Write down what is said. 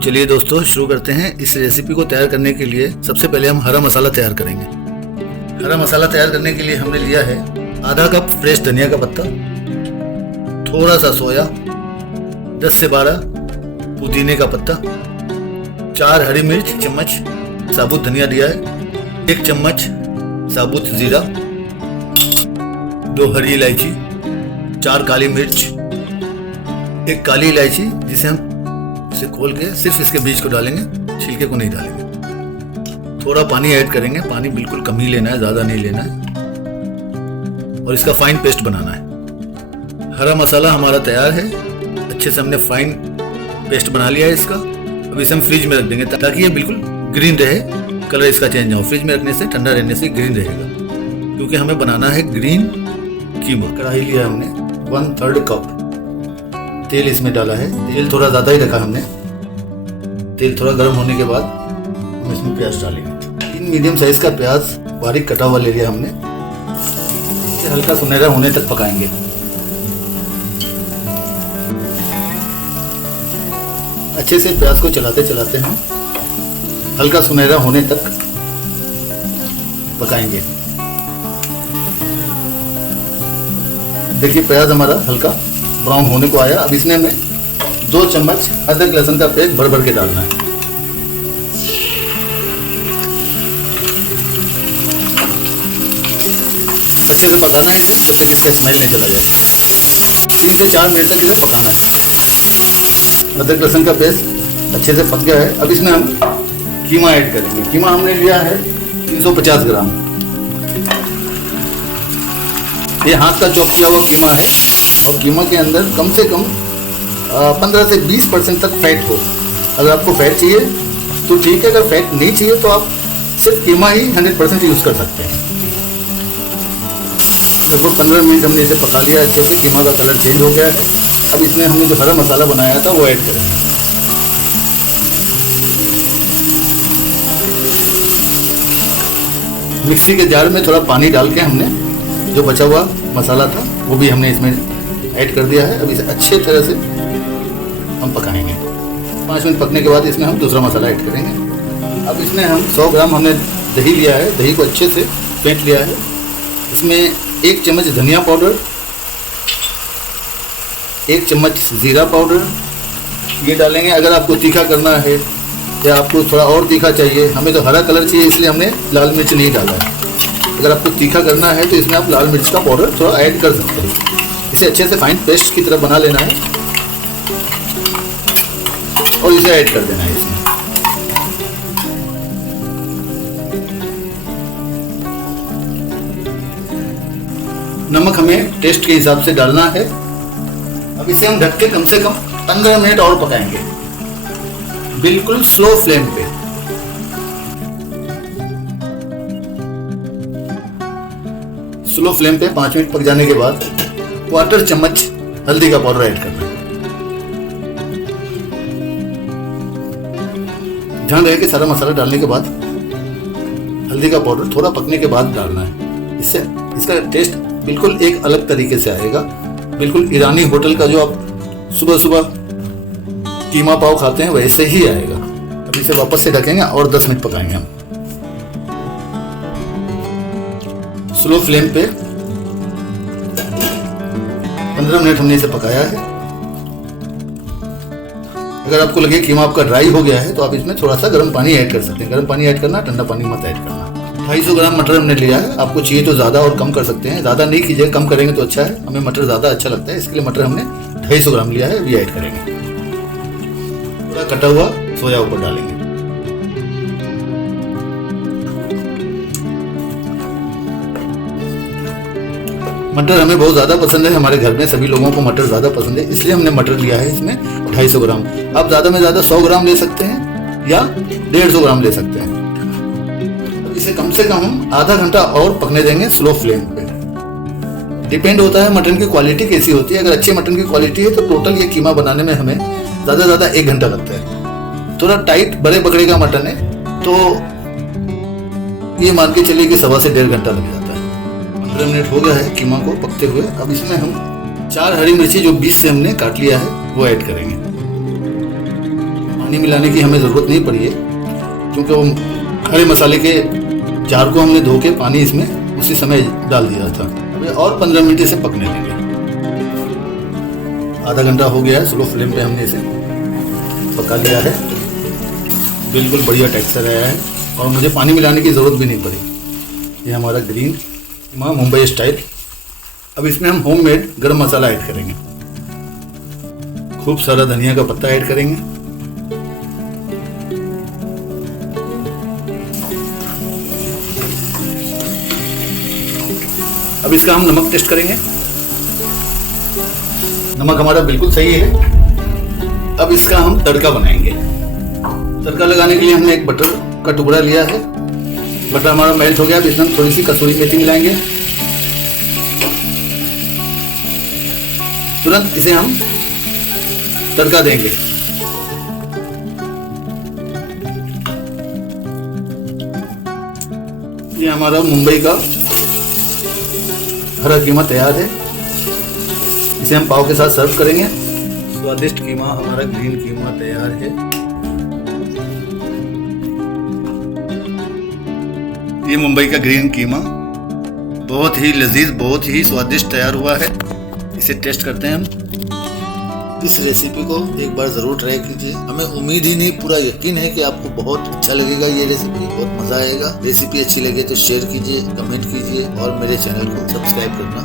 चलिए दोस्तों शुरू करते हैं। इस रेसिपी को तैयार करने के लिए सबसे पहले हम हरा मसाला तैयार करेंगे। हरा मसाला तैयार करने के लिए हमने लिया है आधा कप फ्रेश धनिया का पत्ता, थोड़ा सा सोया, 10 से 12 पुदीने का पत्ता, 4 हरी मिर्च, 1 चम्मच साबुत धनिया लिया है, 1 चम्मच साबुत जीरा, 2 हरी इलायची, 4 काली मिर्च, 1 काली इलायची जिसे हम इसे खोल के सिर्फ इसके बीज को डालेंगे, छिलके को नहीं डालेंगे। थोड़ा पानी ऐड करेंगे, पानी बिल्कुल कम ही लेना है, ज़्यादा नहीं लेना है, और इसका फाइन पेस्ट बनाना है। हरा मसाला हमारा तैयार है, अच्छे से हमने फाइन पेस्ट बना लिया है इसका। अब इसे हम फ्रिज में रख देंगे ताकि ये बिल्कुल ग्रीन रहे, कलर इसका चेंज ना हो। फ्रिज में रखने से, ठंडा रहने से ग्रीन रहेगा, क्योंकि हमें बनाना है ग्रीन कीमा। कढ़ाई लिया हमने, 1/3 कप तेल इसमें डाला है। तेल थोड़ा ज़्यादा ही रखा हमने। तेल थोड़ा गर्म होने के बाद हम इसमें प्याज डालेंगे। 3 मीडियम साइज का प्याज बारीक कटा हुआ ले लिया हमने। इसे हल्का सुनहरा होने तक पकाएंगे। अच्छे से प्याज को चलाते चलाते हम हल्का सुनहरा होने तक पकाएंगे। देखिए प्याज हमारा हल्का ब्राउन होने को आया। अब इसमें हमें 2 चम्मच अदरक लहसुन का पेस्ट भर भर के डालना है। अच्छे से पकाना है इसे, जब तक इसका स्मेल नहीं चला जाए। 3 से 4 मिनट तक इसे पकाना है। अदरक लहसुन का पेस्ट अच्छे से पक गया है। अब इसमें हम कीमा ऐड करेंगे। कीमा हमने लिया है 350 ग्राम। ये हाथ का चॉप किया हुआ कीमा है, और कीमा के अंदर कम से कम 15 से 20% तक फैट हो। अगर आपको फैट चाहिए तो ठीक है, अगर फैट नहीं चाहिए तो आप सिर्फ कीमा ही 100% यूज़ कर सकते हैं। लगभग 15 मिनट हमने इसे पका लिया अच्छे से। कीमा का कलर चेंज हो गया है। अब इसमें हमने जो हरा मसाला बनाया था वो ऐड करेंगे। मिक्सी के जार में थोड़ा पानी डाल के हमने जो बचा हुआ मसाला था वो भी हमने इसमें ऐड कर दिया है। अब इसे अच्छे तरह से हम पकाएंगे। 5 मिनट पकने के बाद इसमें हम दूसरा मसाला ऐड करेंगे। अब इसमें हम 100 ग्राम हमने दही लिया है। दही को अच्छे से फेंट लिया है। इसमें 1 चम्मच धनिया पाउडर, 1 चम्मच जीरा पाउडर ये डालेंगे। अगर आपको तीखा करना है या आपको थोड़ा और तीखा चाहिए, हमें तो हरा कलर चाहिए इसलिए हमने लाल मिर्च नहीं डाला है। अगर आपको तीखा करना है तो इसमें आप लाल मिर्च का पाउडर थोड़ा ऐड कर सकते हैं। इसे अच्छे से फाइन पेस्ट की तरह बना लेना है और इसे ऐड कर देना है इसमें। नमक हमें टेस्ट के हिसाब से डालना है। अब इसे हम ढक के कम से कम 15 मिनट और पकाएंगे, बिल्कुल स्लो फ्लेम पे। स्लो फ्लेम पे 5 मिनट पक जाने के बाद 1/4 चम्मच हल्दी का पाउडर ऐड करना है। ध्यान रहे कि सारा मसाला डालने के बाद हल्दी का पाउडर थोड़ा पकने के बाद डालना है। इससे इसका टेस्ट बिल्कुल एक अलग तरीके से आएगा। बिल्कुल ईरानी होटल का जो आप सुबह सुबह कीमा पाव खाते हैं वैसे ही आएगा। अब इसे वापस से ढकेंगे और 10 मिनट पकाएंगे हम स्लो फ्लेम पे। 15 मिनट हमने इसे पकाया है। अगर आपको लगे कीमा आपका ड्राई हो गया है तो आप इसमें थोड़ा सा गर्म पानी ऐड कर सकते हैं। गर्म पानी ऐड करना, ठंडा पानी मत ऐड करना। 250 ग्राम मटर हमने लिया है। आपको चाहिए तो ज़्यादा और कम कर सकते हैं। ज़्यादा नहीं कीजिए, कम करेंगे तो अच्छा है। हमें मटर ज़्यादा अच्छा लगता है, इसके लिए मटर हमने 250 ग्राम लिया है, ये ऐड करेंगे। थोड़ा कटा हुआ सोया ऊपर डालेंगे। मटर हमें बहुत ज़्यादा पसंद है। हमारे घर में सभी लोगों को मटर ज़्यादा पसंद है, इसलिए हमने मटर लिया है इसमें 250 ग्राम। आप ज़्यादा में ज़्यादा 100 ग्राम ले सकते हैं या 150 ग्राम ले सकते हैं। अब इसे कम से कम हम आधा घंटा और पकने देंगे स्लो फ्लेम पे। डिपेंड होता है मटन की क्वालिटी कैसी होती है। अगर अच्छी मटन की क्वालिटी है तो टोटल ये कीमा बनाने में हमें ज़्यादा से ज़्यादा 1 घंटा लगता है। थोड़ा टाइट बड़े बकरे का मटन है तो ये मान के चलिए कि 1.25 से 1.5 घंटा लग जाता है। 15 मिनट हो गया है कीमा को पकते हुए। अब इसमें हम 4 हरी मिर्ची जो बीच से हमने काट लिया है वो ऐड करेंगे। पानी मिलाने की हमें ज़रूरत नहीं पड़ी है, क्योंकि वो खड़े मसाले के जार को हमने धो के पानी इसमें उसी समय डाल दिया था। अभी और 15 मिनट इसे पकने देंगे। आधा घंटा हो गया है, स्लो फ्लेम पे हमने इसे पका लिया है। बिल्कुल बढ़िया टेक्सचर आया है और मुझे पानी मिलाने की ज़रूरत भी नहीं पड़ी। ये हमारा ग्रीन कीमा मुंबई स्टाइल। अब इसमें हम होममेड गरम मसाला ऐड करेंगे। खूब सारा धनिया का पत्ता ऐड करेंगे। अब इसका हम नमक टेस्ट करेंगे। नमक हमारा बिल्कुल सही है। अब इसका हम तड़का बनाएंगे। तड़का लगाने के लिए हमने एक बटर का टुकड़ा लिया है। बटर हमारा मेल्ट हो गया। अब इसमें हम थोड़ी सी कसूरी मेथी मिलाएंगे। तुरंत इसे हम तड़का देंगे। ये हमारा मुंबई का हरा कीमा तैयार है। इसे हम पाव के साथ सर्व करेंगे। स्वादिष्ट कीमा हमारा ग्रीन कीमा तैयार है। ये मुंबई का ग्रीन कीमा बहुत ही लजीज, बहुत ही स्वादिष्ट तैयार हुआ है। इसे टेस्ट करते हैं हम। इस रेसिपी को एक बार ज़रूर ट्राई कीजिए। हमें उम्मीद ही नहीं, पूरा यकीन है कि आपको बहुत अच्छा लगेगा। ये रेसिपी बहुत मज़ा आएगा। रेसिपी अच्छी लगे तो शेयर कीजिए, कमेंट कीजिए और मेरे चैनल को सब्सक्राइब करना